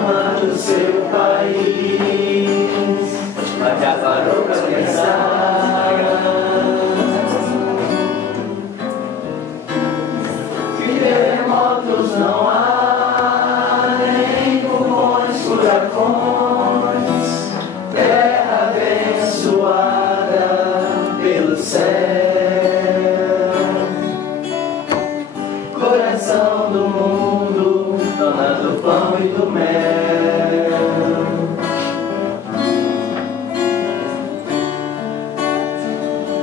ama o seu país, mas já parou pra pensar que terremotos não há, nem vulcões, furacões, terra abençoada pelo céu, coração do mundo, dona do pão e do mel.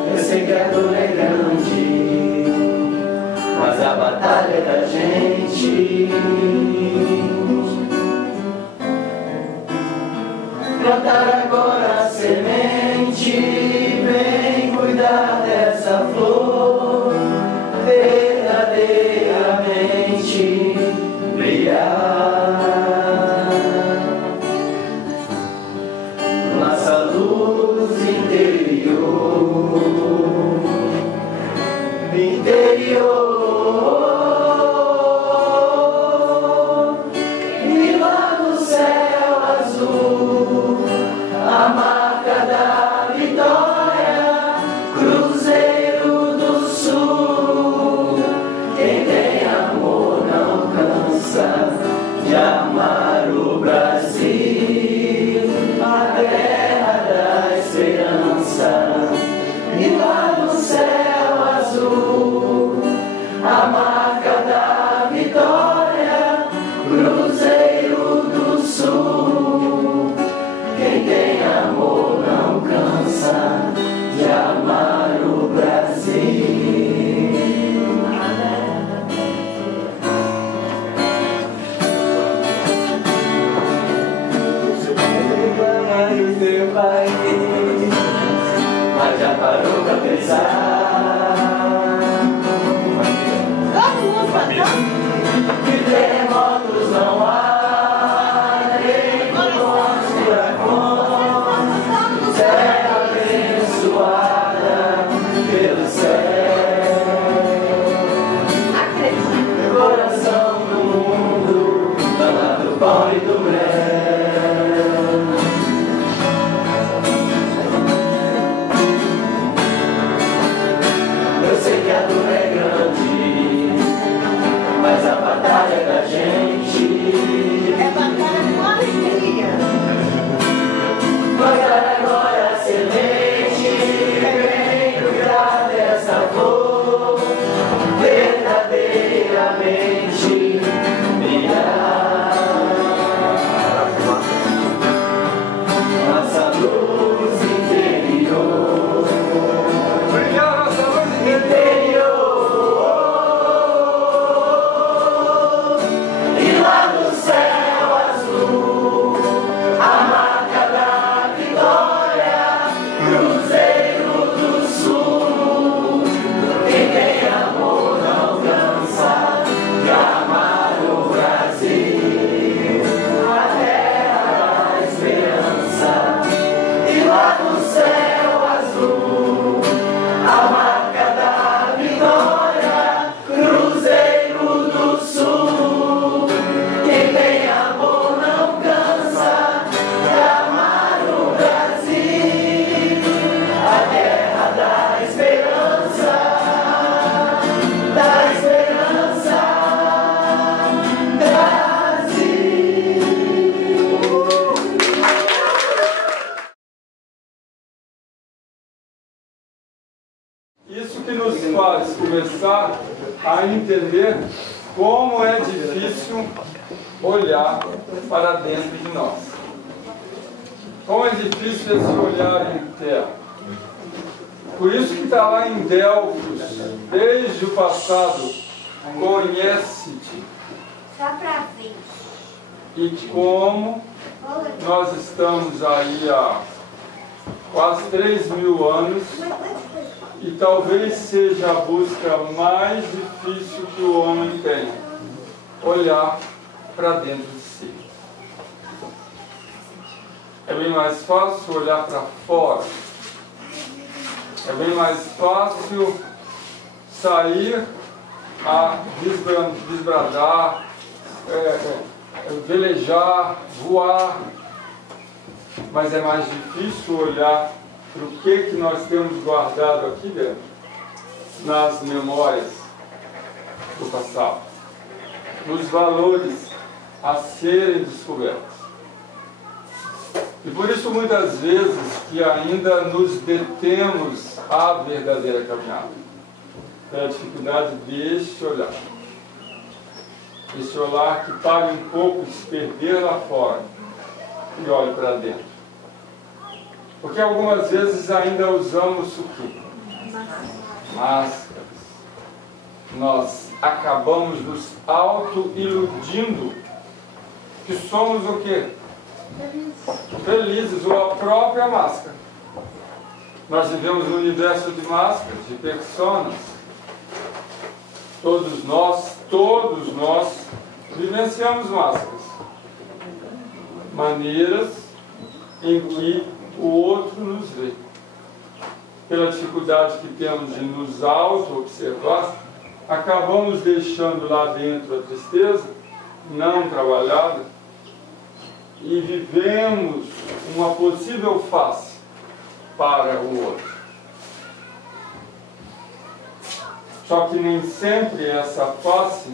Eu sei que a dor é grande, mas a batalha é da gente. Plantar agora a semente, vem cuidar dessa flor, verdadeiramente brilhar. Nossa luz interior, e lá no céu azul, a marca da vitória, Cruzeiro do Sul. Quem tem amor não cansa de amar o Brasil, a terra da esperança. E lá no céu azul, a marca da vitória, Cruzeiro do Sul. Quem tem amor não cansa de amar o Brasil. O teu país, mas já parou pra pensar que terremotos não há, nem vulcões, furacões, terra abençoada pelo céu, coração do mundo, dona do pão e do mel. Eu sei que a dor é grande, mas a batalha é da gente. É batalha com alegria. Plantar agora a semente, vem cuidar dessa flor, verdadeiramente brilhar. Nossa luz interior, Brilhar nossa luz interior, e lá no céu azul, a marca da vitória, Cruzeiro do Sul. Quem tem amor não cansa de amar o Brasil, a terra da esperança. E lá no céu azul, a marca da vitória, Cruzeiro do Sul. Quem tem amor não cansa de amar o Brasil, a terra da esperança, Brasil. Isso que nos faz começar a entender como é difícil olhar para dentro de nós. Como é difícil esse olhar interno. Por isso que está lá em Delfos, desde o passado, conhece-te. Só pra ver. E como nós estamos aí há quase 3.000 anos, e talvez seja a busca mais difícil que o homem tem, olhar para dentro de si. É bem mais fácil olhar para fora. É bem mais fácil sair a desbradar, velejar, voar, mas é mais difícil olhar para o que nós temos guardado aqui dentro, nas memórias do passado, nos valores a serem descobertos. E por isso muitas vezes que ainda nos detemos à verdadeira caminhada. É a dificuldade deste olhar. Esse olhar que pare um pouco de se perder lá fora e olhe para dentro. Porque algumas vezes ainda usamos o quê? Máscaras. Nós acabamos nos auto-iludindo que somos o quê? Felizes, ou a própria máscara. Nós vivemos um universo de máscaras, de personas. Todos nós vivenciamos máscaras. Maneiras em que o outro nos vê. Pela dificuldade que temos de nos auto-observar, acabamos deixando lá dentro a tristeza, não trabalhada, e vivemos uma possível face para o outro. Só que nem sempre essa face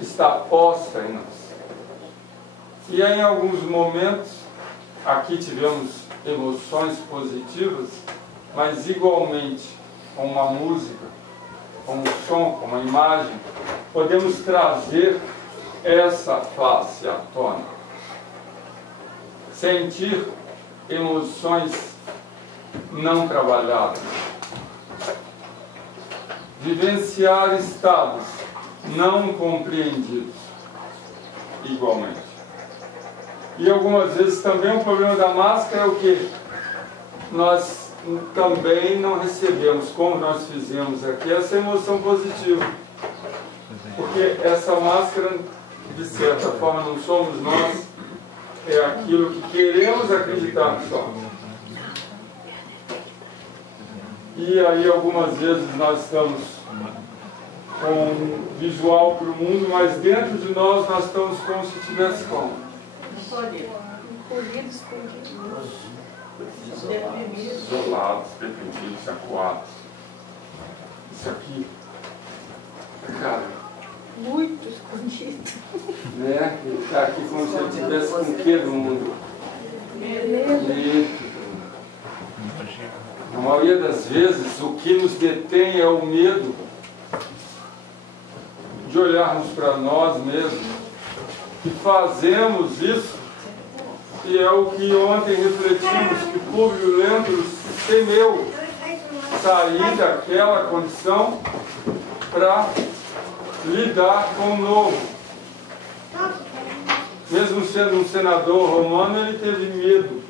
está posta em nós. E aí, em alguns momentos, aqui tivemos emoções positivas, mas igualmente com uma música, com um som, com uma imagem, podemos trazer essa face à tona. Sentir emoções não trabalhadas. Vivenciar estados não compreendidos igualmente. E algumas vezes também o problema da máscara é o que? Nós também não recebemos, como nós fizemos aqui, essa emoção positiva. Porque essa máscara, de certa forma, não somos nós, é aquilo que queremos acreditar que somos. E aí algumas vezes nós estamos com um visual para o mundo, mas dentro de nós estamos como se estivesse como? Isolados, deprimidos, acuados. Isso aqui, cara, Muito escondido. né? Ele está aqui como se ele estivesse com o que do mundo? Medo. Na maioria das vezes, o que nos detém é o medo de olharmos para nós mesmos. E fazemos isso, e é o que ontem refletimos, que Públio Lentulus temeu sair daquela condição para lidar com o novo. Mesmo sendo um senador romano, ele teve medo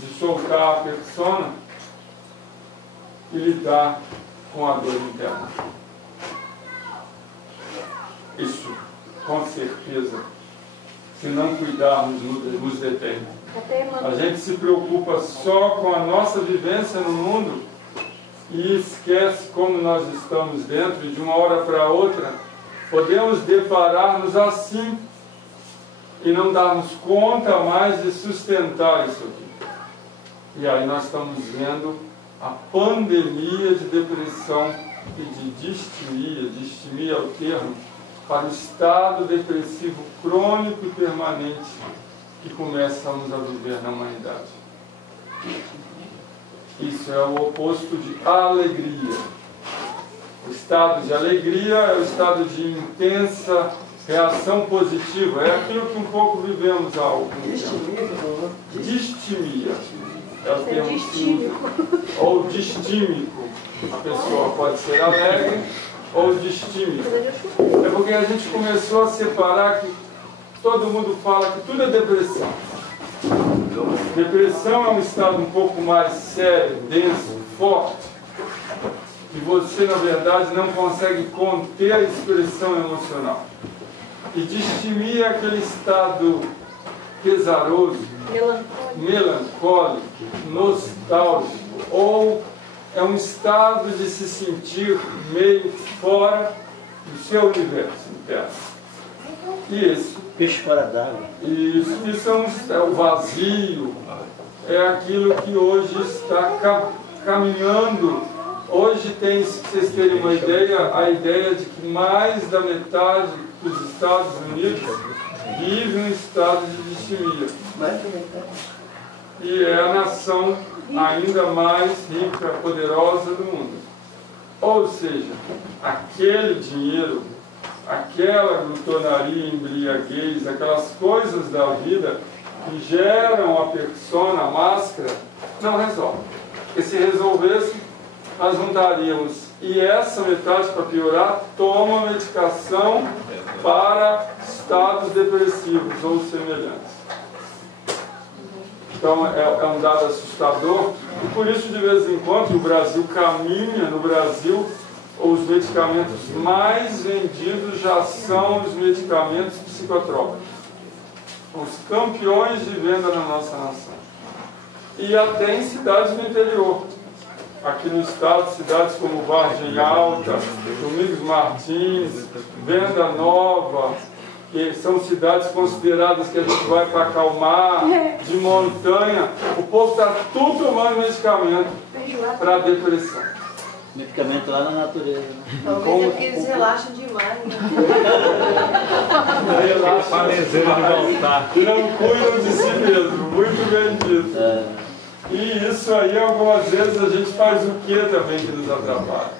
de soltar a persona e lidar com a dor interna. Isso, com certeza, se não cuidarmos, nos detém. A gente se preocupa só com a nossa vivência no mundo e esquece como nós estamos dentro, e de uma hora para outra podemos deparar-nos assim e não darmos conta mais de sustentar isso aqui. E aí nós estamos vendo a pandemia de depressão e de distimia é o termo, para o estado depressivo crônico e permanente que começamos a viver na humanidade. Isso é o oposto de alegria. O estado de alegria é o estado de intensa reação positiva. É aquilo que um pouco vivemos há algum tempo. Distimia é o termo químico. Ou distímico. A pessoa pode ser alegre ou distímico. É porque a gente começou a separar que todo mundo fala que tudo é depressão. Depressão é um estado um pouco mais sério, denso, forte, que você, na verdade, não consegue conter a expressão emocional. E distimia é aquele estado pesaroso, melancólico, nostálgico, ou é um estado de se sentir meio fora do seu universo interno. Isso. Peixe fora d'água. Isso é o vazio, é aquilo que hoje está caminhando. Hoje tem, se vocês terem uma ideia, a ideia de que mais da metade dos Estados Unidos vive em estado de distimia. E é a nação ainda mais rica, poderosa do mundo. Ou seja, aquele dinheiro, aquela glutonaria, embriaguez, aquelas coisas da vida que geram a persona, a máscara, não resolve. Porque se resolvesse, nós juntaríamos, e essa metade, para piorar, toma medicação para estados depressivos ou semelhantes. Então é um dado assustador, e por isso de vez em quando o Brasil caminha, no Brasil os medicamentos mais vendidos já são os medicamentos psicotrópicos. Os campeões de venda na nossa nação. E até em cidades do interior. Aqui no estado, cidades como Vargem Alta, Domingos Martins, Venda Nova, que são cidades consideradas que a gente vai para acalmar, de montanha. O povo está tudo tomando medicamento para depressão. Medicamento lá na natureza. Né? Talvez é porque eles relaxam demais. Né? Relaxam. Não cuidam de si mesmo. Muito bem dito. E isso aí, algumas vezes, a gente faz o que também que nos atrapalha?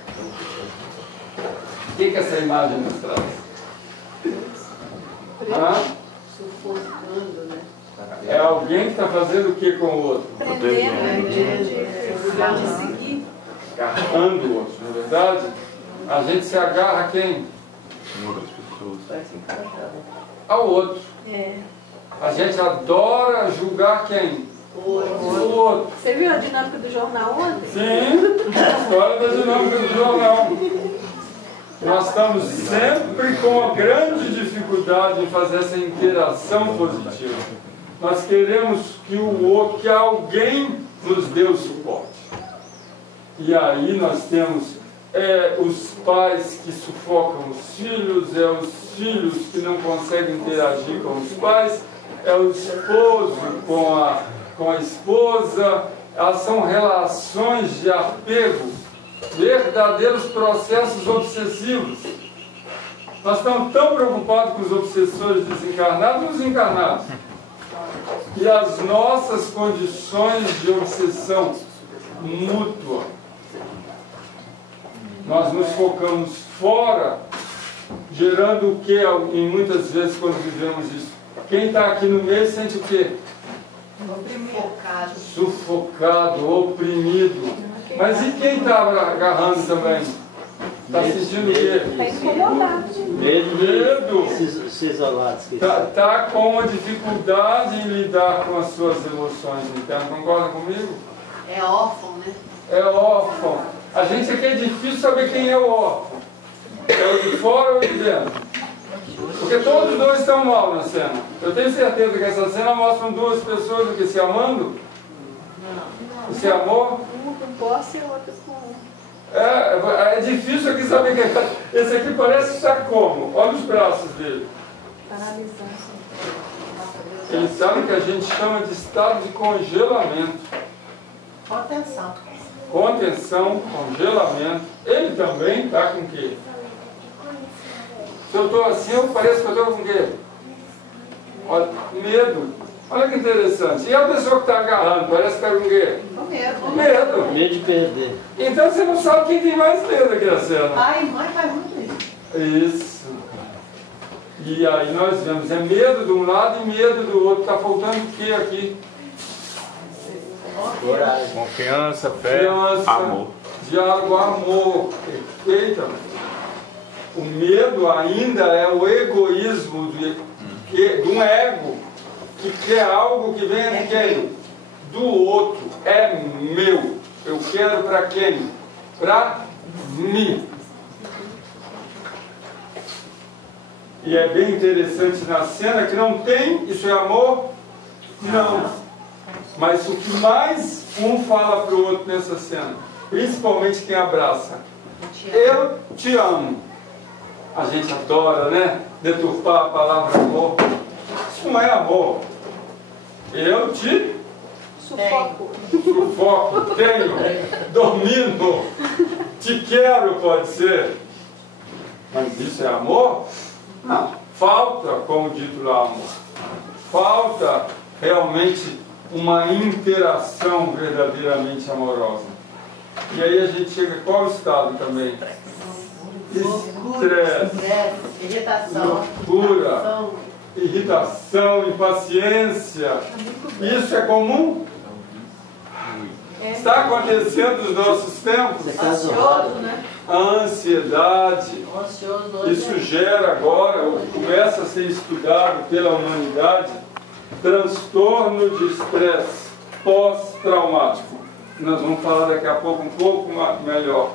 O que essa imagem nos traz? Sufocando, né? É alguém que está fazendo o que com o outro? Prendendo, de seguir. Agarrando o outro, não é verdade? A gente se agarra a quem? Ao outro. A gente adora julgar quem? O outro. Você viu a dinâmica do jornal ontem? Sim, a história da dinâmica do jornal. Nós estamos sempre com uma grande dificuldade em fazer essa interação positiva. Nós queremos que o outro, que alguém nos dê o suporte. E aí nós temos os pais que sufocam os filhos que não conseguem interagir com os pais, é o esposo com a esposa. Elas são relações de apego, verdadeiros processos obsessivos. Nós estamos tão preocupados com os obsessores desencarnados e os encarnados. E as nossas condições de obsessão mútua. Nós nos focamos fora, gerando o que, e muitas vezes quando vivemos isso? Quem está aqui no meio sente o quê? Sufocado, oprimido. Mas e quem está agarrando também? Está sentindo o quê? Está incomodado. Medo. Se isolar. Está com uma dificuldade em lidar com as suas emoções internas. Concorda comigo? É órfão, né? É órfão. A gente aqui é difícil saber quem é o órfão. É o de fora ou o de dentro? Porque todos os dois estão mal na cena. Eu tenho certeza que essa cena mostra duas pessoas que se amando. Esse amor. Um com posse e o outro com... É difícil aqui saber quem é. Esse aqui parece estar como? Olha os braços dele. Paralisado. Eles sabem que a gente chama de estado de congelamento. Contenção. Contenção, congelamento. Ele também está com o quê? Se eu estou assim, eu pareço que eu estou com o quê? Olha, medo. Olha que interessante. E a pessoa que está agarrando, parece que está com o quê? Medo. Medo de perder. Então você não sabe quem tem mais medo aqui na cena. Pai e mãe faz muito isso. Isso. E aí nós vemos, é medo de um lado e medo do outro. Está faltando o que aqui? Coragem. Confiança, fé, Criança, amor. Diálogo, amor. Perfeito. O medo ainda é o egoísmo de um ego que quer algo que venha de quem? Do outro. É meu. Eu quero para quem? Para mim. E é bem interessante na cena que não tem, isso é amor? Não. Mas o que mais um fala para o outro nessa cena, principalmente quem abraça, eu te amo. A gente adora, né? deturpar a palavra amor. Isso não é amor. Eu te Sufoco. sufoco, tenho, domino, te quero, pode ser. Mas isso é amor? Não. Falta, como dito lá, amor. Falta realmente uma interação verdadeiramente amorosa. E aí a gente chega a qual estado também? Estresse, Irritação. loucura, irritação, impaciência. Isso é comum? Está acontecendo nos nossos tempos? Ansioso, né? A ansiedade. Ansioso. Isso gera agora, ou começa a ser estudado pela humanidade, transtorno de estresse pós-traumático. Nós vamos falar daqui a pouco um pouco melhor.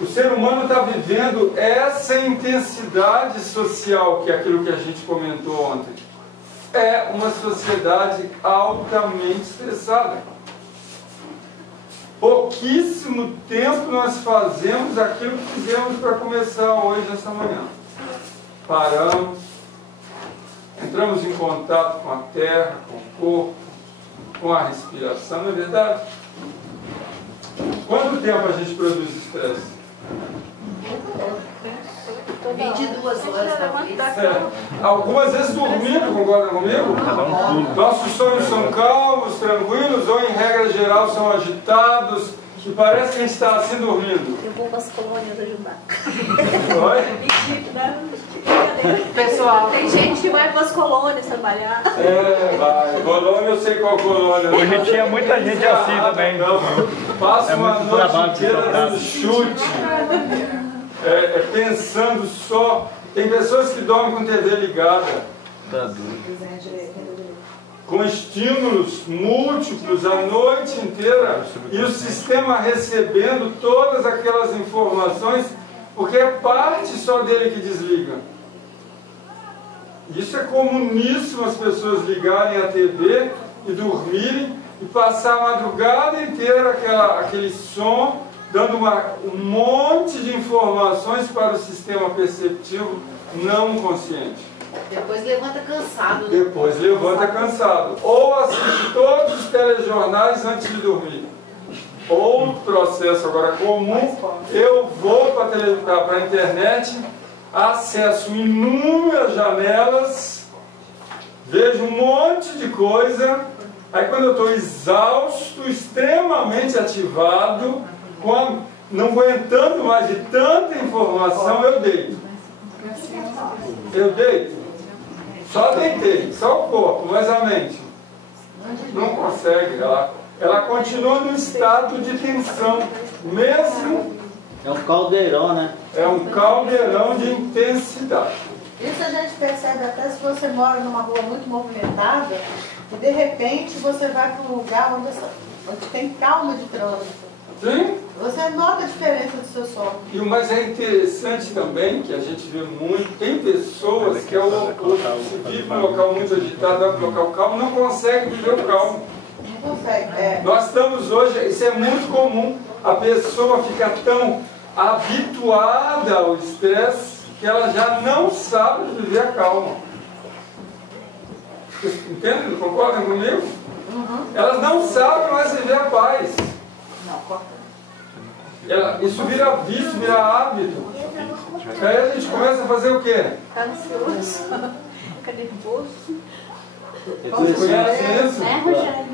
O ser humano está vivendo essa intensidade social, que é aquilo que a gente comentou ontem. É uma sociedade altamente estressada. Pouquíssimo tempo nós fazemos aquilo que fizemos para começar hoje, essa manhã. Paramos, entramos em contato com a terra, com o corpo, com a respiração, não é verdade? Quanto tempo a gente produz estresse? 22 horas Algumas vezes dormindo, concorda comigo? Nossos sonhos são calmos, tranquilos, ou em regra geral são agitados, e parece que a gente está assim dormindo. Eu vou para as colônias ajudar. Oi? Pessoal. Tem gente que vai para as colônias trabalhar. Vai. Colônia, eu sei qual colônia. Hoje tinha muita gente assim também. Não. Passa uma muito noite trabalho inteira desdobrado. dando chute. Pensando só. Tem pessoas que dormem com TV ligada. Com estímulos múltiplos a noite inteira. E o sistema recebendo todas aquelas informações, porque é parte só dele que desliga. Isso é comuníssimo, as pessoas ligarem a TV e dormirem e passar a madrugada inteira aquele som, dando um monte de informações para o sistema perceptivo não consciente. Depois levanta cansado. Né? Depois levanta cansado. Ou assiste todos os telejornais antes de dormir. Outro processo agora comum, eu vou para a internet, acesso inúmeras janelas, vejo um monte de coisa, aí quando eu estou exausto, extremamente ativado, não aguentando mais de tanta informação, eu deito. Eu deito. Só deitei, só o corpo, mas a mente não consegue. Ela continua no estado de tensão, mesmo. É um caldeirão, né? É um caldeirão de intensidade. Isso a gente percebe até se você mora numa rua muito movimentada e de repente você vai para um lugar onde tem calma de trânsito. Sim? Você nota a diferença do seu sono. E o mais interessante também, que a gente vê muito, tem pessoas que se vive num local muito agitado, vai para um local calmo, não consegue viver o calmo. Não consegue. Nós estamos hoje, isso é muito comum, a pessoa fica tão habituada ao estresse que ela já não sabe viver a calma. Vocês entendem? Concordam comigo? Uhum. Elas não sabem mais viver a paz. Não, corta. Isso vira vício, vira hábito. Aí a gente começa a fazer o quê? Fica ansioso, fica nervoso. Eu Vocês conhecem isso? Rogério?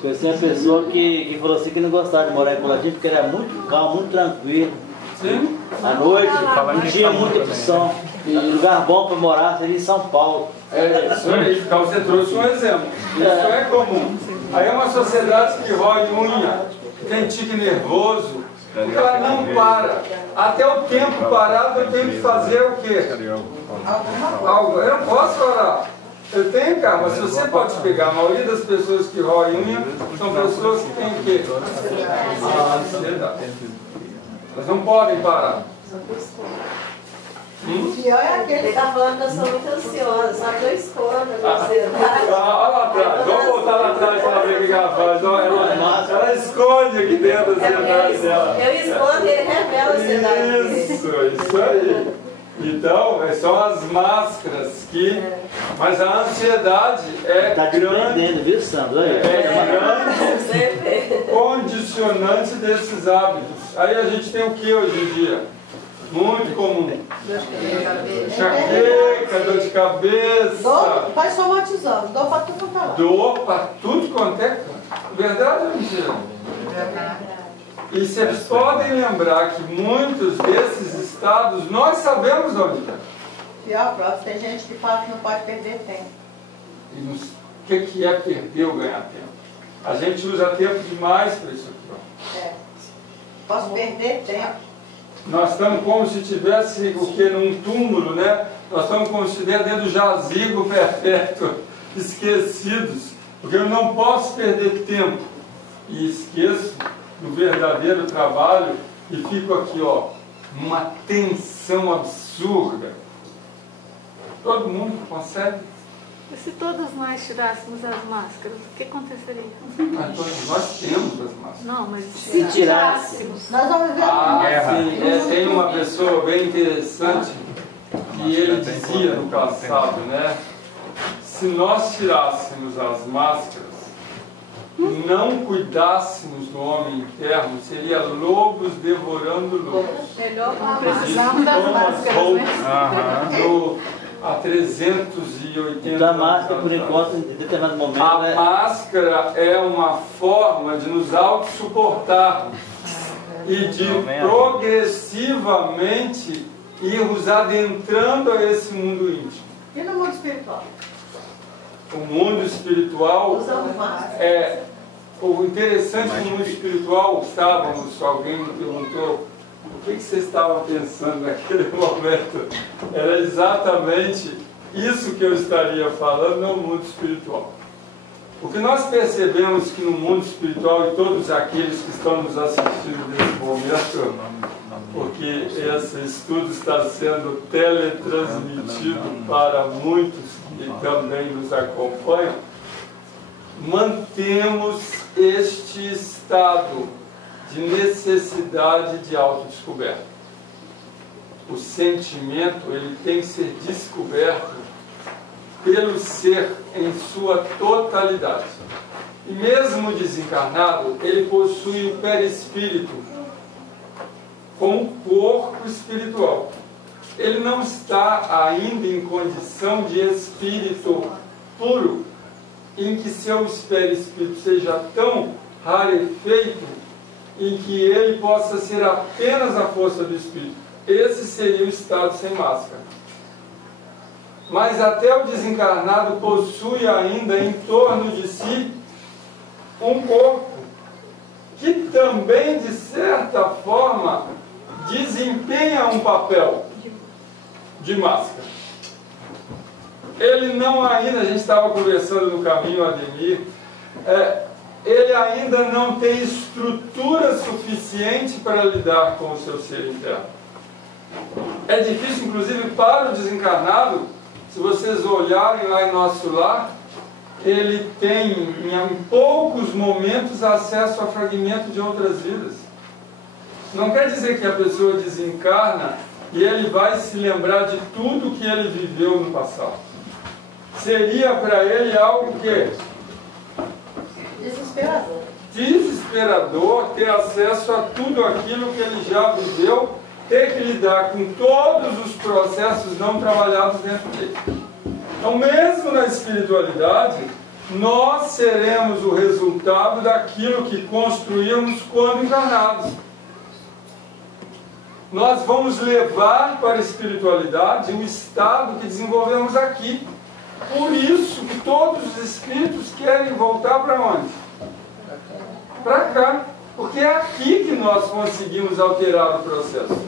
conheci uma pessoa que falou assim que não gostava de morar em Colatina porque era muito calmo, muito tranquilo. Sim? À noite, não tinha muita opção. E lugar bom para morar seria em São Paulo. É isso aí. Então você trouxe um exemplo. Isso é comum. Aí é uma sociedade que rói unha, que tem tique nervoso, porque ela não para. Até o tempo parado eu tenho que fazer o quê? Algo. Eu não posso parar. Eu tenho, cara, mas se você pode pegar, a maioria das pessoas que roem unha são pessoas que têm o quê? Ansiedade. Elas não podem parar. O pior é aquele Ele está falando que eu sou muito ansiosa, só que eu escondo a ansiedade. Olha lá atrás, vamos voltar lá atrás para ver o que ela faz. Ela esconde aqui dentro a ansiedade dela. Eu escondo e ele revela a ansiedade dele. Isso aí. Então, são as máscaras que... Mas a ansiedade é Tá te grande, prendendo, viu, Sandro? Olha. grande condicionante desses hábitos. Aí a gente tem o que hoje em dia? Muito comum. Enxaqueca, dor de cabeça. Dor, vai somatizando, dor para tudo quanto é lado. Dor para tudo quanto é canto. Verdade ou mentira? E vocês podem lembrar que muitos desses estados nós sabemos onde está. Pior, prova, tem gente que fala que não pode perder tempo. E o que é perder ou ganhar tempo? A gente usa tempo demais para isso aqui. Ó. É. Posso perder tempo. Nós estamos como se tivesse o que num túmulo, né? Nós estamos como se estivesse dentro do jazigo perpétuo, esquecidos. Porque eu não posso perder tempo. E esqueço do verdadeiro trabalho e fico aqui, ó, numa tensão absurda. Todo mundo consegue? E se todos nós tirássemos as máscaras, o que aconteceria? Mas todos nós temos as máscaras. Não, mas Se tirasse. Nós vamos viver Sim, tem uma pessoa bem interessante que ele dizia no passado, né? Se nós tirássemos as máscaras, não cuidássemos do homem interno, seria lobos devorando lobos. melhor não Isso precisamos das Thomas máscaras, Hobbes, né? há 380 Então a máscara, anos por atrás. enquanto, em determinado momento, A máscara é uma forma de nos autossuportarmos e de progressivamente irmos adentrando a esse mundo íntimo. E no mundo espiritual? O mundo espiritual Usando máscara. é... O interessante no mundo espiritual, alguém me perguntou o que você estava pensando naquele momento. Era exatamente isso que eu estaria falando no mundo espiritual. O que nós percebemos que no mundo espiritual, e todos aqueles que estão nos assistindo nesse momento, porque esse estudo está sendo teletransmitido para muitos que também nos acompanham, mantemos este estado de necessidade de autodescoberta. O sentimento, ele tem que ser descoberto pelo ser em sua totalidade. E mesmo desencarnado, ele possui o perispírito com o corpo espiritual. Ele não está ainda em condição de espírito puro, em que seu perispírito seja tão rarefeito, em que ele possa ser apenas a força do espírito. Esse seria o estado sem máscara. Mas até o desencarnado possui ainda em torno de si um corpo que também, de certa forma, desempenha um papel de máscara. Ele não ainda, a gente estava conversando no caminho, Ademir, ele ainda não tem estrutura suficiente para lidar com o seu ser interno. É difícil, inclusive, para o desencarnado. Se vocês olharem lá em nosso lar, ele tem, em poucos momentos, acesso a fragmentos de outras vidas. Não quer dizer que a pessoa desencarna e ele vai se lembrar de tudo que ele viveu no passado. Seria para ele algo que... Desesperador. Desesperador ter acesso a tudo aquilo que ele já viveu, ter que lidar com todos os processos não trabalhados dentro dele. Então, mesmo na espiritualidade, nós seremos o resultado daquilo que construímos quando encarnados. Nós vamos levar para a espiritualidade o estado que desenvolvemos aqui. Por isso que todos os espíritos querem voltar para onde? Para cá. Porque é aqui que nós conseguimos alterar o processo.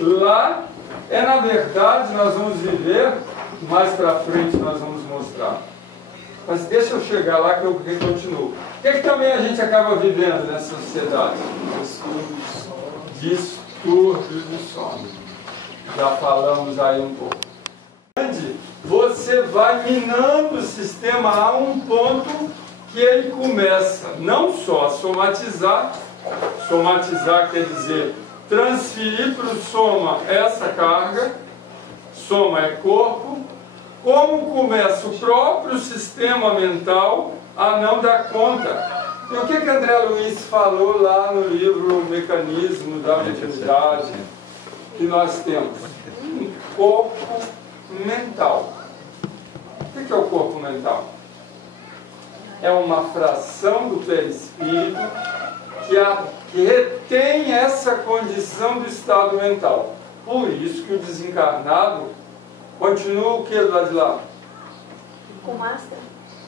Lá, na verdade, nós vamos viver, mais para frente nós vamos mostrar. Mas deixa eu chegar lá que eu continuo. O que também a gente acaba vivendo nessa sociedade? Distúrbios de sono. Já falamos aí um pouco. Você vai minando o sistema a um ponto que ele começa não só a somatizar quer dizer transferir para o soma essa carga, soma é corpo, como começa o próprio sistema mental a não dar conta. E o que André Luiz falou lá no livro Mecanismo da Mediunidade, que nós temos? Um corpo mental. O que é o corpo mental? É uma fração do perispírito que retém essa condição do estado mental. Por isso que o desencarnado continua o que lá de lá? Com máscara?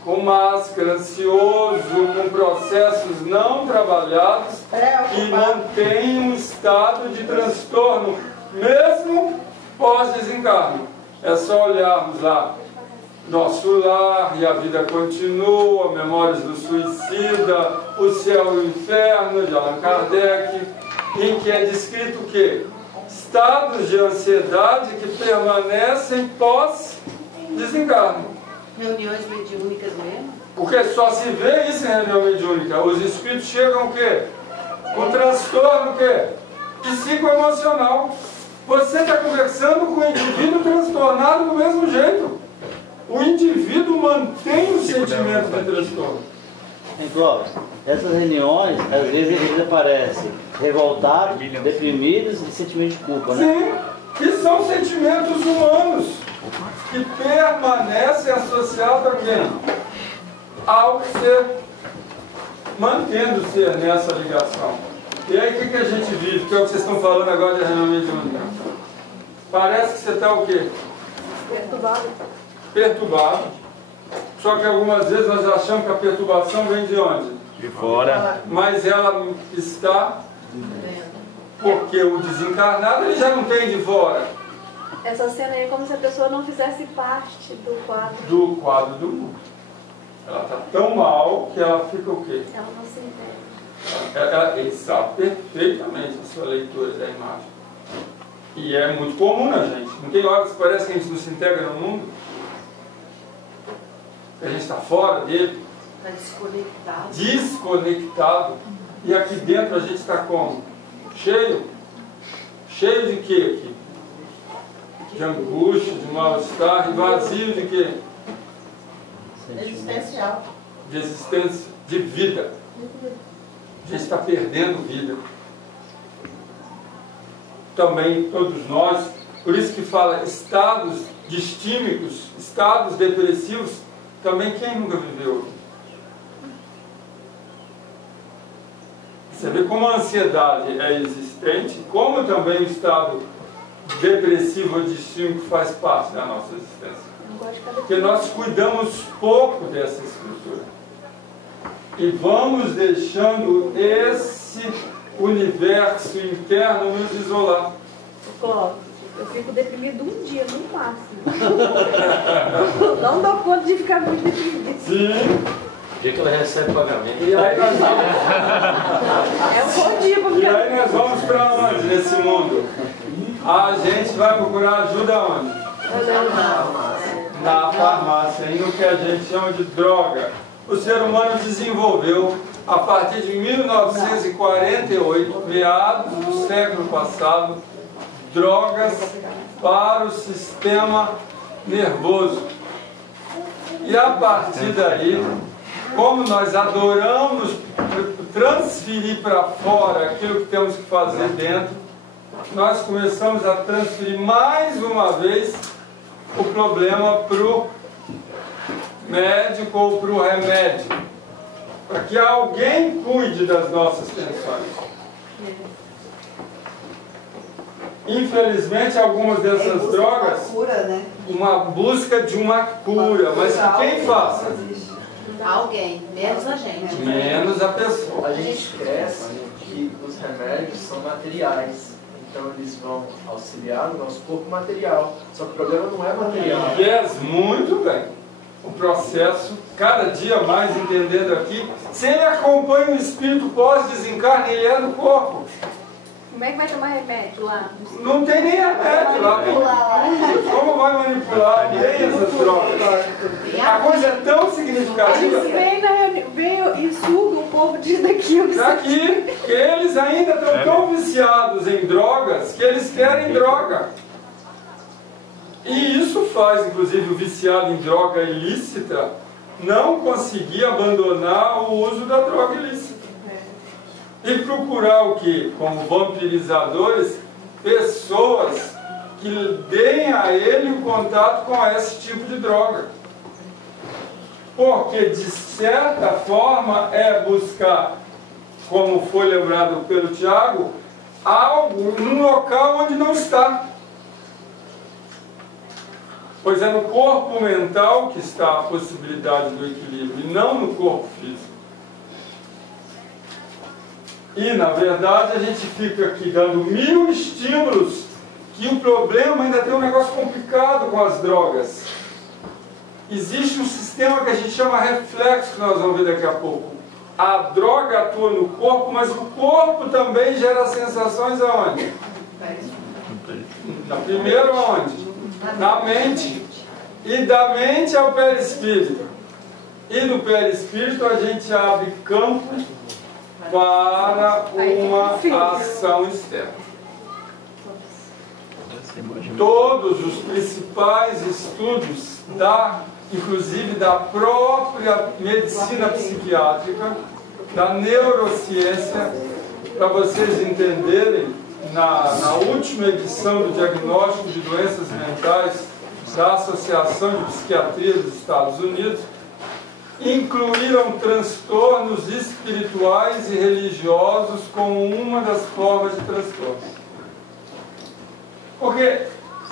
Com máscara, ansioso, com processos não trabalhados que mantém um estado de transtorno, mesmo pós-desencarne. É só olharmos lá Nosso Lar e a Vida Continua, Memórias do Suicida, O Céu e o Inferno, de Allan Kardec, em que é descrito o quê? Estados de ansiedade que permanecem pós-desencarne. Reuniões mediúnicas mesmo? Porque só se vê isso em reunião mediúnica. Os espíritos chegam o quê? Com transtorno o quê? Psicoemocional. Você está conversando com o indivíduo transtornado do mesmo jeito. O indivíduo mantém o sentimento de transtorno. Clóvis, essas reuniões, às vezes eles aparecem revoltados, deprimidos e sentimentos de culpa, né? Sim, que são sentimentos humanos que permanecem associados a quem? Ao ser, mantendo o ser nessa ligação. E aí o que a gente vive? Que é o que vocês estão falando agora de reunião mediúnica. Parece que você está o quê? Perturbado. Só que algumas vezes nós achamos que a perturbação vem de onde? De fora. Mas ela está porque o desencarnado ele já não tem de fora. Essa cena aí é como se a pessoa não fizesse parte do quadro. Do quadro do mundo. Ela está tão mal que ela fica o quê? Ela não se entende. Ela sabe perfeitamente a sua leitura da imagem. E é muito comum na gente. Não tem horas que parece que a gente não se integra no mundo? A gente está fora dele. Está desconectado. Desconectado. E aqui dentro a gente está como? Cheio. Cheio de quê aqui? De angústia, de mal-estar, e vazio de quê? Existencial. De existência, de vida. A gente está perdendo vida. Também todos nós, por isso que fala estados distímicos, estados depressivos, também quem nunca viveu? Você vê como a ansiedade é existente, como também o estado depressivo ou distímico faz parte da nossa existência. Porque nós cuidamos pouco dessa estrutura. E vamos deixando esse universo interno nos isolar. Clóvis, eu fico deprimido um dia, no máximo. Não dou conta de ficar muito deprimido. Sim. O dia que ela recebe pagamento. E aí nós vamos, É um bom dia para ficar. para onde nesse mundo? A gente vai procurar ajuda onde? Na farmácia, e no que a gente chama de droga. O ser humano desenvolveu, a partir de 1948, meados do século passado, drogas para o sistema nervoso. E a partir daí, como nós adoramos transferir para fora aquilo que temos que fazer dentro, nós começamos a transferir mais uma vez o problema para o médico ou para o remédio, para que alguém cuide das nossas tensões. Infelizmente, algumas dessas drogas, Cura, né? uma busca de uma cura, mas que quem faça? Alguém, menos a gente. Menos a pessoa. A gente esquece que os remédios são materiais. Então eles vão auxiliar no nosso corpo material. Só que o problema não é material. Yes, muito bem. O processo, cada dia mais entendendo aqui, se ele acompanha o espírito pós-desencarne, ele é do corpo. Como é que vai tomar remédio lá? Não tem nem remédio lá. Como vai manipular? Tem essas drogas. A coisa é tão Eles significativa. vêm e sugam o povo disso daquilo. Daqui, que eles ainda estão tão viciados em drogas que eles querem droga. E isso faz, inclusive, o viciado em droga ilícita não conseguir abandonar o uso da droga ilícita. E procurar o quê? Como vampirizadores, pessoas que deem a ele o contato com esse tipo de droga. Porque, de certa forma, é buscar, como foi lembrado pelo Tiago, algo num local onde não está. Pois é no corpo mental que está a possibilidade do equilíbrio, e não no corpo físico. E, na verdade, a gente fica aqui dando 1000 estímulos, que o problema ainda tem um negócio complicado com as drogas. Existe um sistema que a gente chama reflexo, que nós vamos ver daqui a pouco. A droga atua no corpo, mas o corpo também gera sensações aonde? Na primeira aonde? Na mente. E da mente ao perispírito. E do perispírito a gente abre campo para uma ação externa. Todos os principais estudos inclusive da própria medicina psiquiátrica, da neurociência, para vocês entenderem, na última edição do Diagnóstico de Doenças Mentais da Associação de Psiquiatria dos Estados Unidos, incluíram transtornos espirituais e religiosos como uma das formas de transtorno. Porque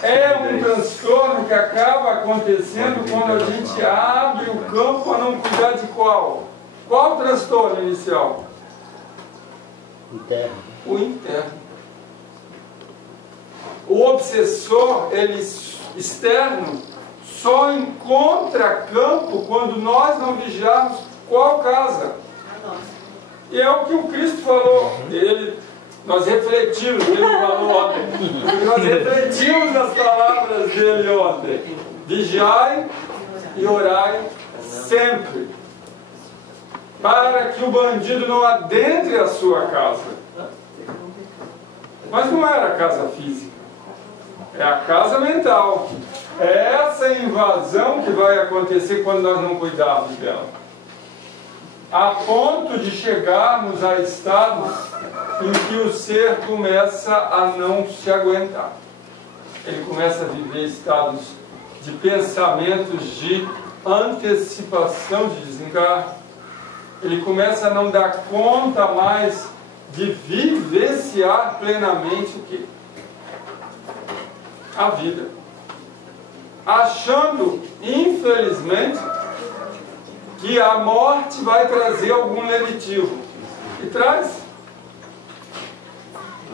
é um transtorno que acaba acontecendo quando a gente abre o campo a não cuidar de qual? Qual o transtorno inicial? Interno. O interno. O obsessor, ele externo, só encontra campo quando nós não vigiarmos qual casa. E é o que o Cristo falou. Nós refletimos, ele falou ontem. Nós refletimos as palavras dele ontem. Vigiai e orai sempre, para que o bandido não adentre a sua casa. Mas não era a casa física, é a casa mental. É essa invasão que vai acontecer quando nós não cuidarmos dela. A ponto de chegarmos a estados em que o ser começa a não se aguentar. Ele começa a viver estados de pensamentos de antecipação de desencarne. Ele começa a não dar conta mais de vivenciar plenamente o quê? A vida. Achando, infelizmente, que a morte vai trazer algum lenitivo. E traz.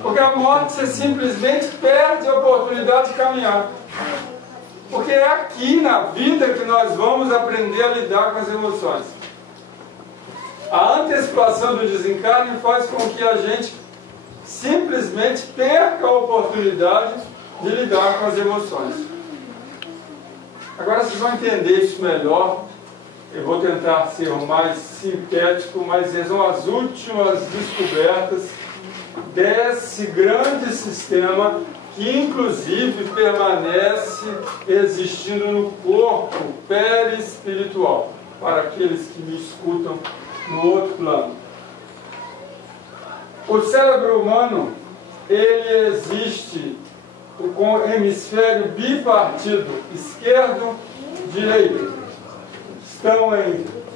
Porque a morte você simplesmente perde a oportunidade de caminhar. Porque é aqui na vida que nós vamos aprender a lidar com as emoções. A antecipação do desencarne faz com que a gente simplesmente perca a oportunidade de lidar com as emoções. Agora vocês vão entender isso melhor. Eu vou tentar ser o mais sintético, mas são as últimas descobertas desse grande sistema que inclusive permanece existindo no corpo perispiritual, para aqueles que me escutam no outro plano. O cérebro humano, ele existe com hemisfério bipartido, esquerdo, direito. Estão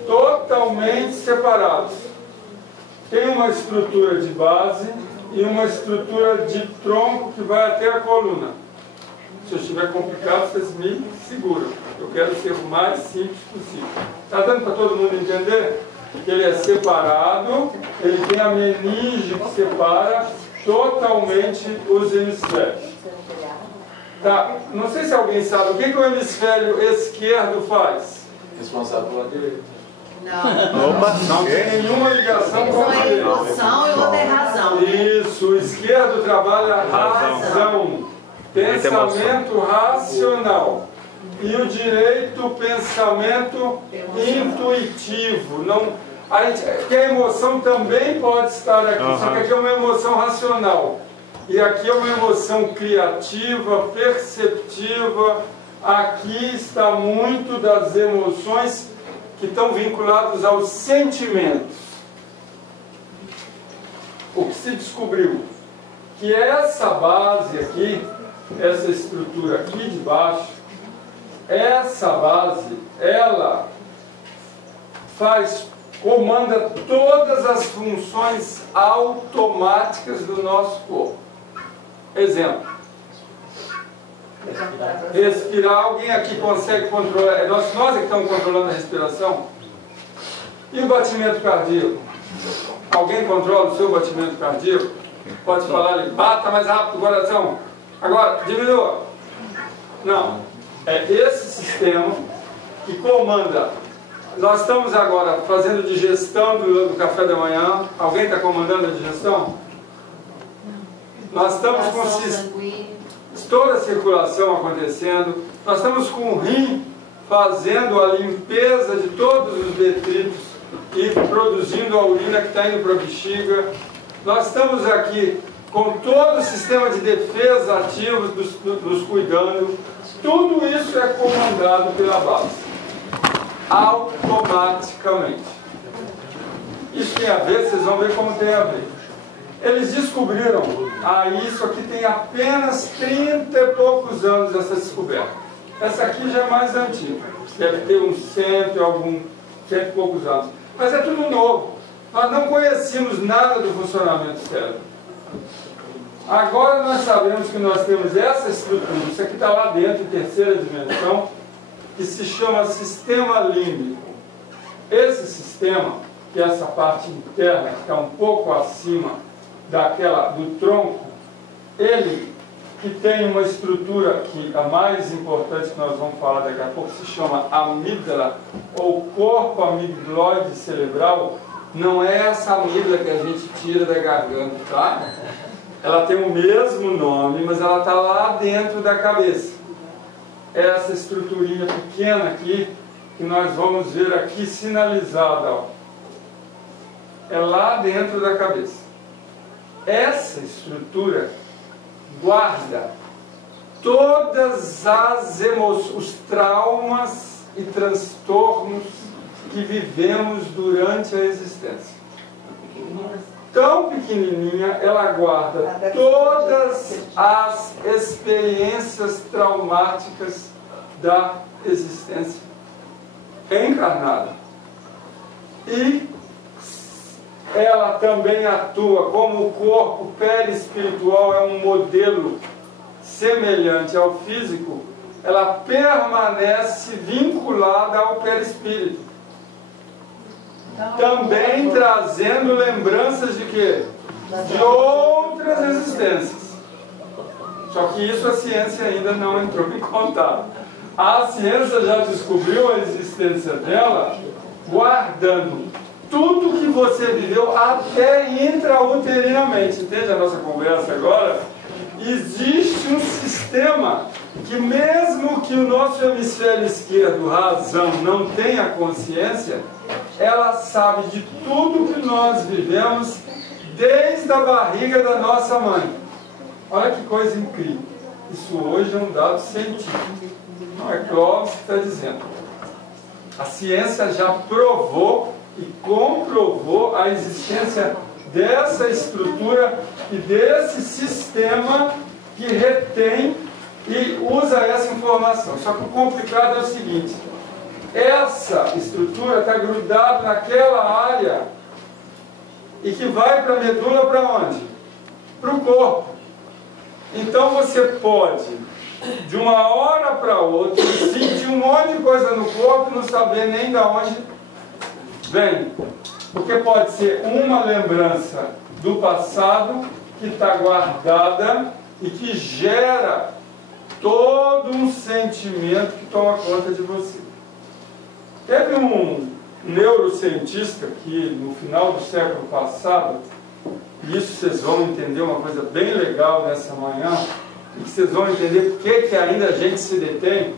totalmente separados. Tem uma estrutura de base e uma estrutura de tronco que vai até a coluna. Se eu estiver complicado, vocês me seguram. Eu quero ser o mais simples possível. Está dando para todo mundo entender? Que ele é separado, ele tem a meninge que separa totalmente os hemisférios. Tá. Não sei se alguém sabe o que o hemisfério esquerdo faz. Responsável pela direita. Não tem nenhuma ligação com a direita. Emoção e outra é razão. Isso, o esquerdo trabalha a razão, pensamento racional. E o direito, pensamento intuitivo. Porque a emoção também pode estar aqui, só que aqui é uma emoção racional. E aqui é uma emoção criativa, perceptiva, aqui está muito das emoções que estão vinculadas aos sentimentos. O que se descobriu? Que essa base aqui, essa estrutura aqui de baixo, essa base, ela comanda todas as funções automáticas do nosso corpo. Exemplo. Respirar, alguém aqui consegue controlar? Nós é que estamos controlando a respiração? E o batimento cardíaco? Alguém controla o seu batimento cardíaco? Pode falar ali, bata mais rápido o coração. Agora, diminua. Não. É esse sistema que comanda. Nós estamos agora fazendo digestão do café da manhã. Alguém está comandando a digestão? Nós estamos com toda a circulação acontecendo. Nós estamos com o rim fazendo a limpeza de todos os detritos e produzindo a urina que está indo para a bexiga. Nós estamos aqui com todo o sistema de defesa ativo nos cuidando. Tudo isso é comandado pela base, automaticamente. Isso tem a ver, vocês vão ver como tem a ver. Eles descobriram, isso aqui tem apenas 30 e poucos anos essa descoberta. Essa aqui já é mais antiga, deve ter uns 100 e poucos anos. Mas é tudo novo. Nós não conhecíamos nada do funcionamento do cérebro. Agora nós sabemos que nós temos essa estrutura, isso aqui está lá dentro, em terceira dimensão, que se chama sistema límbico. Esse sistema, que é essa parte interna, que está um pouco acima do tronco, ele que tem uma estrutura que a mais importante que nós vamos falar daqui a pouco se chama amígdala, ou corpo amigdaloide cerebral. Não é essa amígdala que a gente tira da garganta, tá? Ela tem o mesmo nome, mas ela está lá dentro da cabeça. Essa estruturinha pequena aqui, que nós vamos ver aqui sinalizada, ó, é lá dentro da cabeça. Essa estrutura guarda todas as emoções, os traumas e transtornos que vivemos durante a existência. Tão pequenininha, ela guarda todas as experiências traumáticas da existência encarnada. E ela também atua como o corpo perispiritual é um modelo semelhante ao físico, ela permanece vinculada ao perispírito. Também trazendo lembranças de quê? De outras existências. Só que isso a ciência ainda não entrou em contato. A ciência já descobriu a existência dela guardando tudo que você viveu até intrauterinamente. Entende a nossa conversa agora? Existe um sistema que, mesmo que o nosso hemisfério esquerdo, razão, não tenha consciência, ela sabe de tudo que nós vivemos desde a barriga da nossa mãe. Olha que coisa incrível. Isso hoje é um dado científico. Não é Clóvis que está dizendo. A ciência já provou e comprovou a existência dessa estrutura e desse sistema que retém e usa essa informação. Só que o complicado é o seguinte: essa estrutura está grudada naquela área e que vai para a medula para onde? Para o corpo. Então você pode, de uma hora para outra, sentir um monte de coisa no corpo e não saber nem de onde vem. Porque pode ser uma lembrança do passado que está guardada e que gera todo um sentimento que toma conta de você. Teve um neurocientista que no final do século passado, e isso vocês vão entender uma coisa bem legal nessa manhã, e que vocês vão entender por que ainda a gente se detém.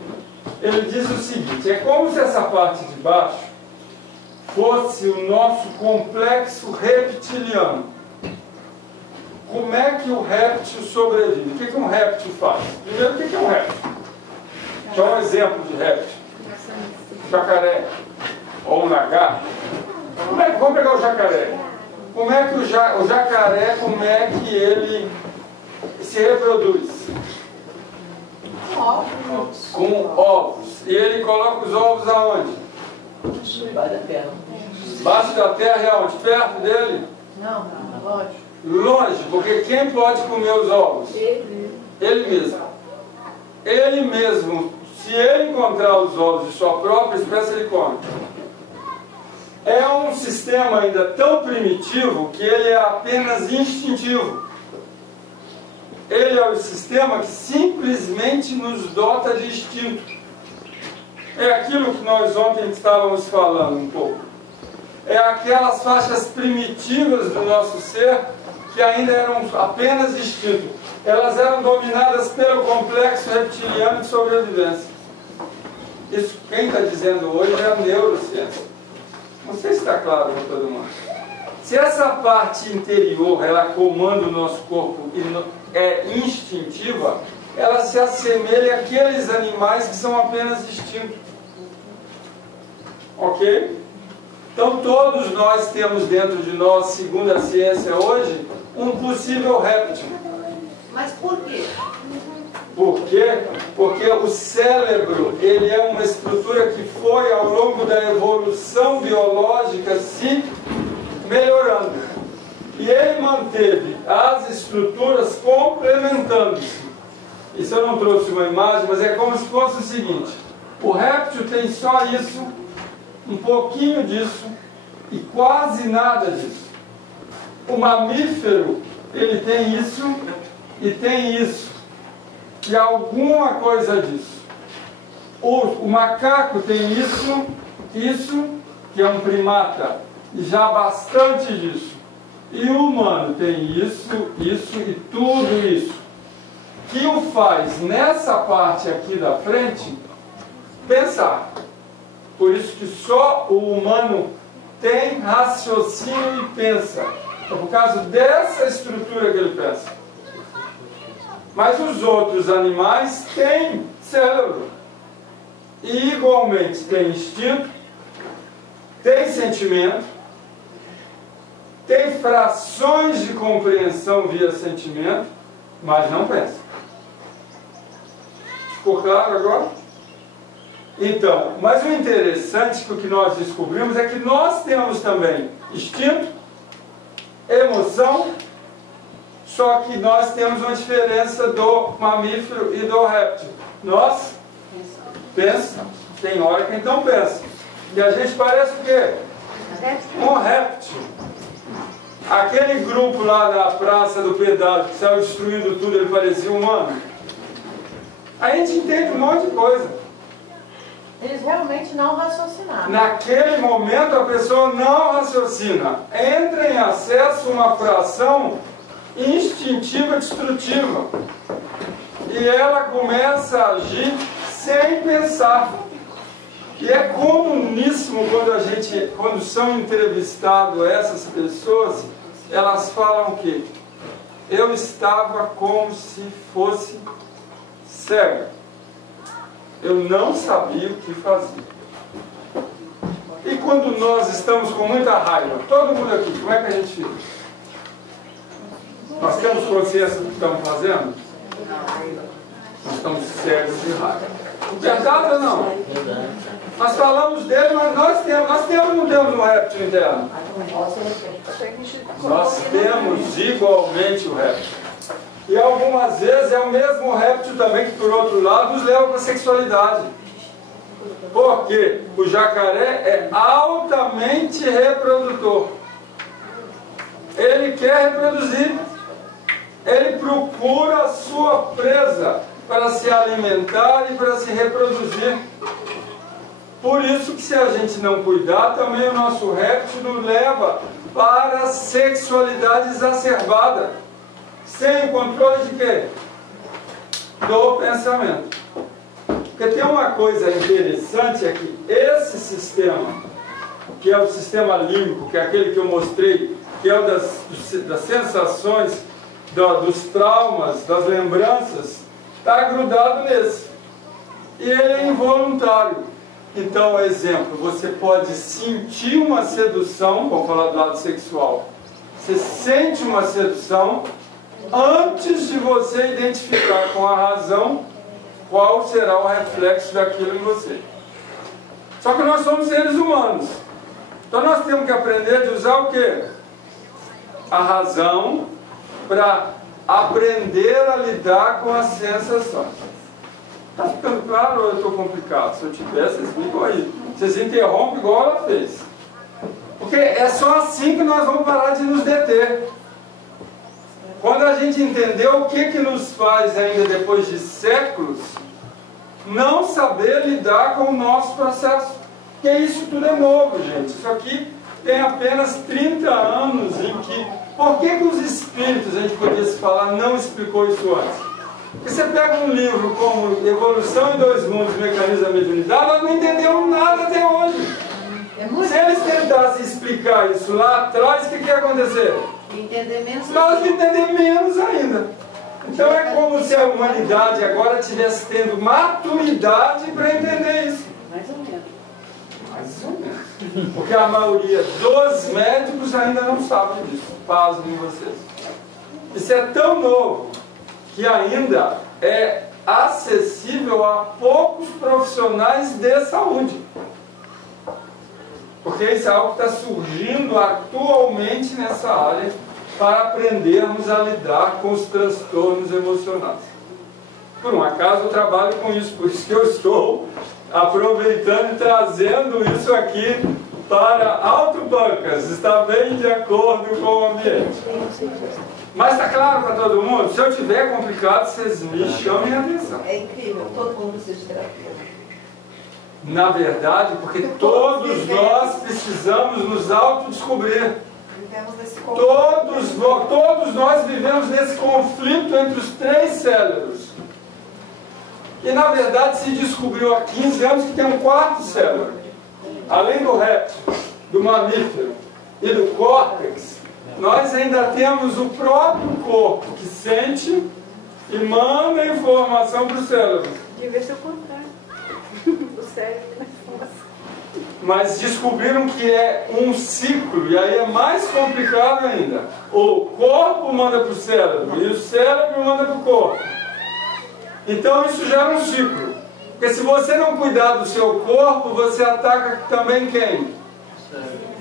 Ele diz o seguinte: é como se essa parte de baixo fosse o nosso complexo reptiliano. Como é que o réptil sobrevive? O que um réptil faz? Primeiro, o que é um réptil? que é um exemplo de réptil. Jacaré ou um lagarto. Vamos pegar o jacaré. Como é que o jacaré, como é que ele se reproduz? Com ovos. E ele coloca os ovos aonde? Debaixo da terra. Debaixo da terra e aonde? Perto dele? Não, longe. Longe, porque quem pode comer os ovos? Ele. Ele mesmo. Ele mesmo, se ele encontrar os ovos de sua própria espécie, ele come. É um sistema ainda tão primitivo que ele é apenas instintivo. Ele é o sistema que simplesmente nos dota de instinto. É aquilo que nós ontem estávamos falando um pouco. É aquelas faixas primitivas do nosso ser que ainda eram apenas instinto. Elas eram dominadas pelo complexo reptiliano de sobrevivência. Isso quem está dizendo hoje é a neurociência. Não sei se está claro para todo mundo. Se essa parte interior, ela comanda o nosso corpo e é instintiva, ela se assemelha àqueles animais que são apenas instintos. Ok? Então todos nós temos dentro de nós, segundo a ciência hoje, um possível réptil. Mas por quê? Por quê? Porque o cérebro, ele é uma estrutura que foi ao longo da evolução biológica se melhorando. E ele manteve as estruturas complementando-se. Isso eu não trouxe uma imagem, mas é como se fosse o seguinte: o réptil tem só isso, um pouquinho disso e quase nada disso. O mamífero, ele tem isso e tem isso e alguma coisa disso. O macaco tem isso, que é um primata, e já bastante disso. E o humano tem isso e tudo isso. Que o faz, nessa parte aqui da frente, pensar. Por isso que só o humano tem raciocínio e pensa. É por causa dessa estrutura que ele pensa. Mas os outros animais têm cérebro. E igualmente tem instinto, tem sentimento, tem frações de compreensão via sentimento, mas não pensa. Ficou claro agora? Então, mas o interessante que o que nós descobrimos é que nós temos também instinto, emoção, só que nós temos uma diferença do mamífero e do réptil. Nós pensamos, tem hora que então pensa. E a gente parece o quê? Um réptil. Aquele grupo lá da praça do pedágio que saiu destruindo tudo, ele parecia um humano. A gente entende um monte de coisa. Eles realmente não raciocinaram. Naquele momento a pessoa não raciocina. Entra em acesso uma fração instintiva destrutiva. E ela começa a agir sem pensar. E é comuníssimo quando são entrevistadas essas pessoas, elas falam o quê? Eu estava como se fosse cega. Eu não sabia o que fazer. E quando nós estamos com muita raiva, todo mundo aqui, como é que a gente fica? Nós temos consciência do que estamos fazendo? Nós estamos cegos de raiva. Verdade ou não? Verdade. Nós falamos dele, mas nós temos não temos um réptil interno? Nós temos igualmente o réptil. E algumas vezes é o mesmo réptil também que, por outro lado, nos leva para a sexualidade. Porque o jacaré é altamente reprodutor. Ele quer reproduzir. Ele procura a sua presa para se alimentar e para se reproduzir. Por isso que se a gente não cuidar, também o nosso réptil nos leva para a sexualidade exacerbada. Sem o controle de quê? Do pensamento. Porque tem uma coisa interessante, é que esse sistema, que é o sistema límbico, que é aquele que eu mostrei, que é o das sensações, dos traumas, das lembranças, está grudado nesse. e ele é involuntário. Então, exemplo, você pode sentir uma sedução, vamos falar do lado sexual, você sente uma sedução antes de você identificar com a razão qual será o reflexo daquilo em você. Só que nós somos seres humanos. Então nós temos que aprender de usar o quê? A razão para aprender a lidar com as sensações. Está ficando claro ou eu estou complicado? Se eu tiver, vocês ficam aí. Vocês interrompem igual ela fez. Porque é só assim que nós vamos parar de nos deter. Quando a gente entender o que nos faz ainda depois de séculos não saber lidar com o nosso processo. Porque isso tudo é novo, gente. Isso aqui tem apenas 30 anos em que... Por que os espíritos, a gente podia se falar, não explicou isso antes? Porque você pega um livro como Evolução em Dois Mundos, Mecanismo da Mediunidade, nós não entendemos nada até hoje. Se eles tentassem explicar isso lá atrás, o que ia acontecer? Entender menos. Nós vamos entender menos ainda. Então é como se a humanidade agora estivesse tendo maturidade para entender isso. Mais ou menos. Mais ou menos. Porque a maioria dos médicos ainda não sabe disso. Pasmem vocês. Isso é tão novo que ainda é acessível a poucos profissionais de saúde. Porque isso é algo que está surgindo atualmente nessa área para aprendermos a lidar com os transtornos emocionais. Por um acaso eu trabalho com isso, por isso que eu estou aproveitando e trazendo isso aqui para Autobancas. Está bem de acordo com o ambiente. Mas está claro para todo mundo? Se eu tiver complicado, vocês me chamem a atenção. É incrível, todo mundo precisa de terapia. Na verdade, porque todos nós precisamos nos autodescobrir. Todos nós vivemos nesse conflito entre os três cérebros. E na verdade se descobriu há 15 anos que tem um quarto cérebro. Além do réptil, do mamífero e do córtex, nós ainda temos o próprio corpo que sente e manda informação para o cérebro. Devia ser o contrário. O cérebro na informação. Mas descobriram que é um ciclo, e aí é mais complicado ainda. O corpo manda para o cérebro, e o cérebro manda para o corpo. Então isso gera um ciclo. Porque se você não cuidar do seu corpo, você ataca também quem?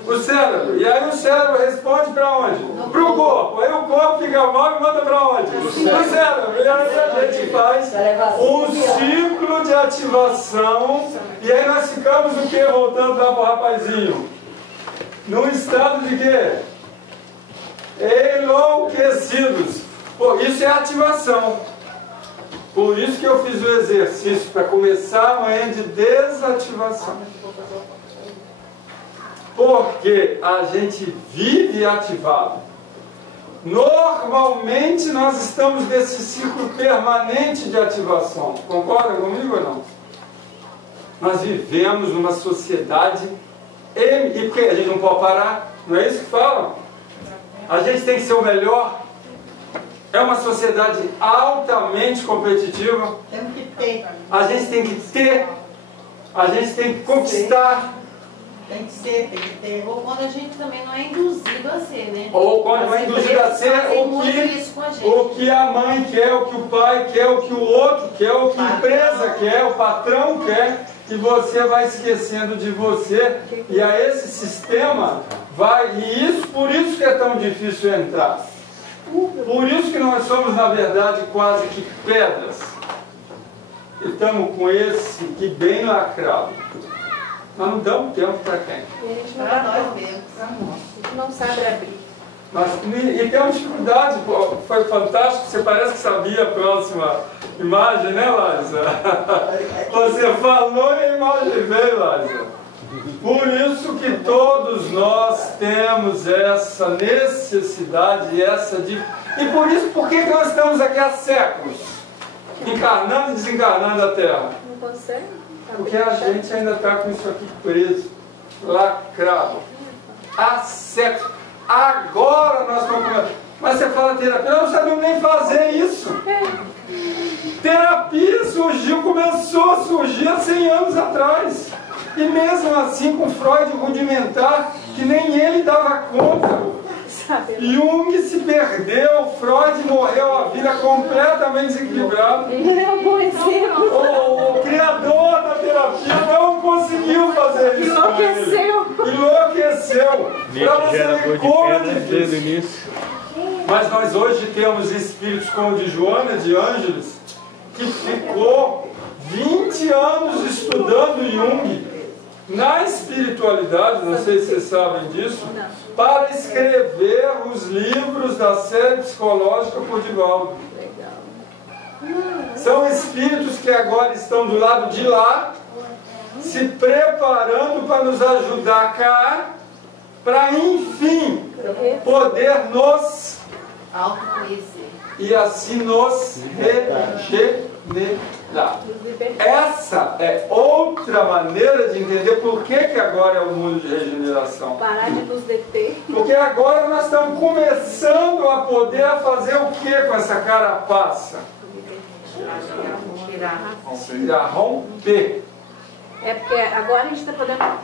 O cérebro. E aí o cérebro responde para onde? Para o corpo. Aí o corpo fica mal e manda para onde? Para o cérebro. E aí a gente faz um ciclo de ativação. E aí nós ficamos o quê? Voltando lá para o rapazinho. Num estado de quê? Enlouquecidos. Pô, isso é ativação. Por isso que eu fiz o exercício para começar amanhã de desativação. Porque a gente vive ativado. Normalmente nós estamos nesse ciclo permanente de ativação. Concordam comigo ou não? Nós vivemos numa sociedade e porque a gente não pode parar, não é isso que falam? A gente tem que ser o melhor. É uma sociedade altamente competitiva. Temos que ter. A gente tem que ter. A gente tem que conquistar. Tem que ser, tem que ter. Ou quando a gente também não é induzido a ser, né? Ou quando não é induzido a ser o que a mãe quer, o que o pai quer, o que o outro quer, o que a empresa quer, o patrão quer, e você vai esquecendo de você. E a esse sistema vai. E isso, por isso que é tão difícil entrar. Por isso que nós somos, na verdade, quase que pedras. E estamos com esse que bem lacrado. Nós não damos tempo para quem? E a gente não Para dá nós conta. mesmos, para nós. A gente não sabe abrir. E temos dificuldade. Foi fantástico. Você parece que sabia a próxima imagem, né, Laísa? Você falou e a imagem veio, Laísa. Por isso que todos nós temos essa necessidade, e por isso, por que nós estamos aqui há séculos? Encarnando e desencarnando a Terra. Não consegue? Porque a gente ainda está com isso aqui preso, lacrado. Há séculos. Agora nós estamos começando. Mas você fala terapia, nós não sabemos nem fazer isso. Terapia surgiu, começou a surgir há 100 anos atrás. E mesmo assim com Freud rudimentar, que nem ele dava conta. Jung se perdeu, Freud morreu a vida completamente desequilibrado. Ele é um bom exemplo. O criador da terapia não conseguiu fazer isso. Enlouqueceu. Para você ver como é difícil. Mas nós hoje temos espíritos como o de Joana de Ângeles, que ficou 20 anos estudando Jung na espiritualidade, não sei se vocês sabem disso, para escrever os livros da série psicológica por Divaldo. São espíritos que agora estão do lado de lá, se preparando para nos ajudar cá, para enfim poder nos autoconhecer e assim nos regenerar. Essa é outra maneira de entender por que agora é o mundo de regeneração. Parar de nos deter. Porque agora nós estamos começando a poder fazer o que com essa carapaça? Tirar, romper. É porque agora a gente está podendo